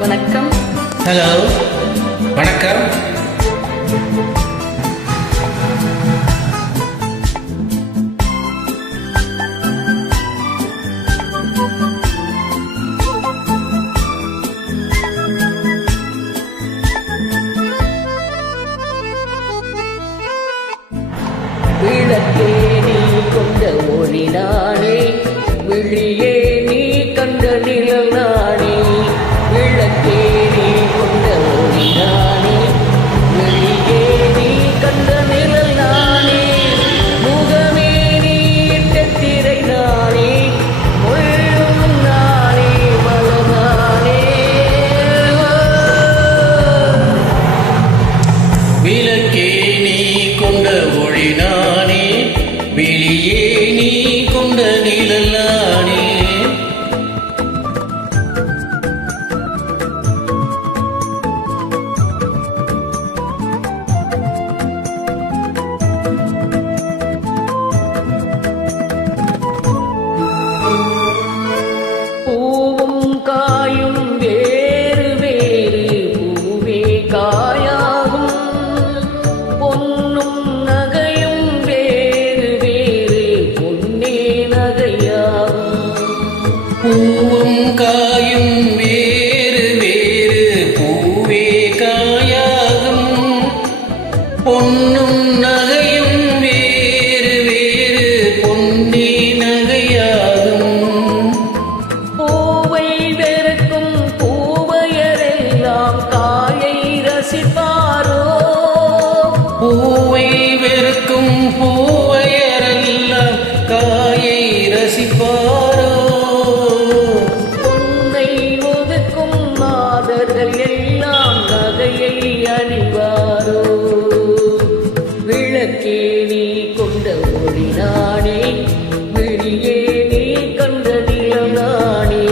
வணக்கம். ஹலோ, வணக்கம். விளக்கே நீ கொண்ட ஒளி நானே, விழியே நீ கண்ட நிழல் நானே. விளக்கே நீ கொண்ட ஒளி நானே, விழியே நீ கண்ட நிழல் நானே. முகமே நீ இட்ட திரை நானே, முள்ளும் நானே, மலர் நானே. விளக்கே நீ கொண்ட ஒளி நானே, விழியே நீ கொண்ட நிழல் நானே. பூவும் காயும் வேறு வேறு, பூவே காயாகும். பொன்னும் நகையும் வேறு வேறு, பொன்னே நகையாகும். பூவும் காயும் வேறு வேறு, பூவே காயாகும். பொன்னும் நகையும் வேறு வேறு, பொன்னே நகையாகும். பூவை வெறுக்கும் பூவையரெல்லாம் காயை ரசிப்பாரோ. பூவை வெறுக்கும் பூவையரெல்லாம் காயை ரசிப்பாரோ. பொன்னை ஒதுக்கும் மாதர்கள் எல்லாம் நகையை அணிவாரோ. விளக்கே நீ கொண்ட ஒளி நானே, விழியே நீ கண்ட நிழல் நானே.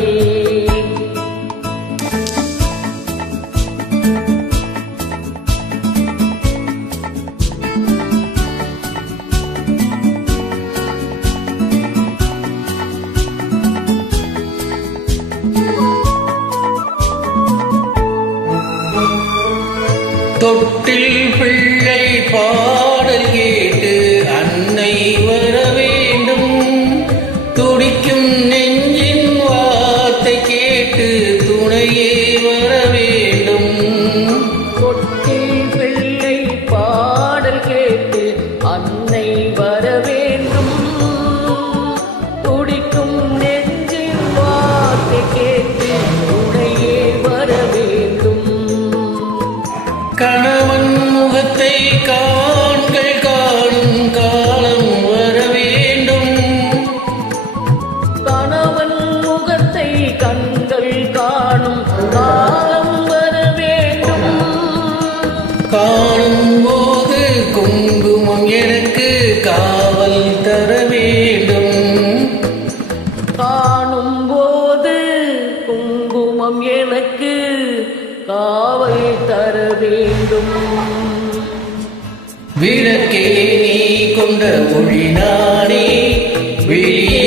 தொட்டில் பிள்ளை பாடல் கேட்டு அன்னை வர வேண்டும். துடிக்கும் நெஞ்சின் வார்த்தை கேட்டு துணையே வர வேண்டும். தொட்டில் பிள்ளை பாடல் கேட்டு அன்னை வர வேண்டும். துடிக்கும் நெஞ்சின் வார்த்தை கேட்டு துணையே வர வேண்டும். கணவன் முகத்தை காண்கள் காணும் காலம் வர வேண்டும். கணவன் முகத்தை கண்கள் காணும் காலம் வர வேண்டும். காணும் போது குங்குமம் எனக்கு காவல் தர வேண்டும். காணும் போது குங்குமம் எனக்கு காவல் தர வேண்டும். விளக்கே நீ கொண்ட ஒளி நானே, விழியே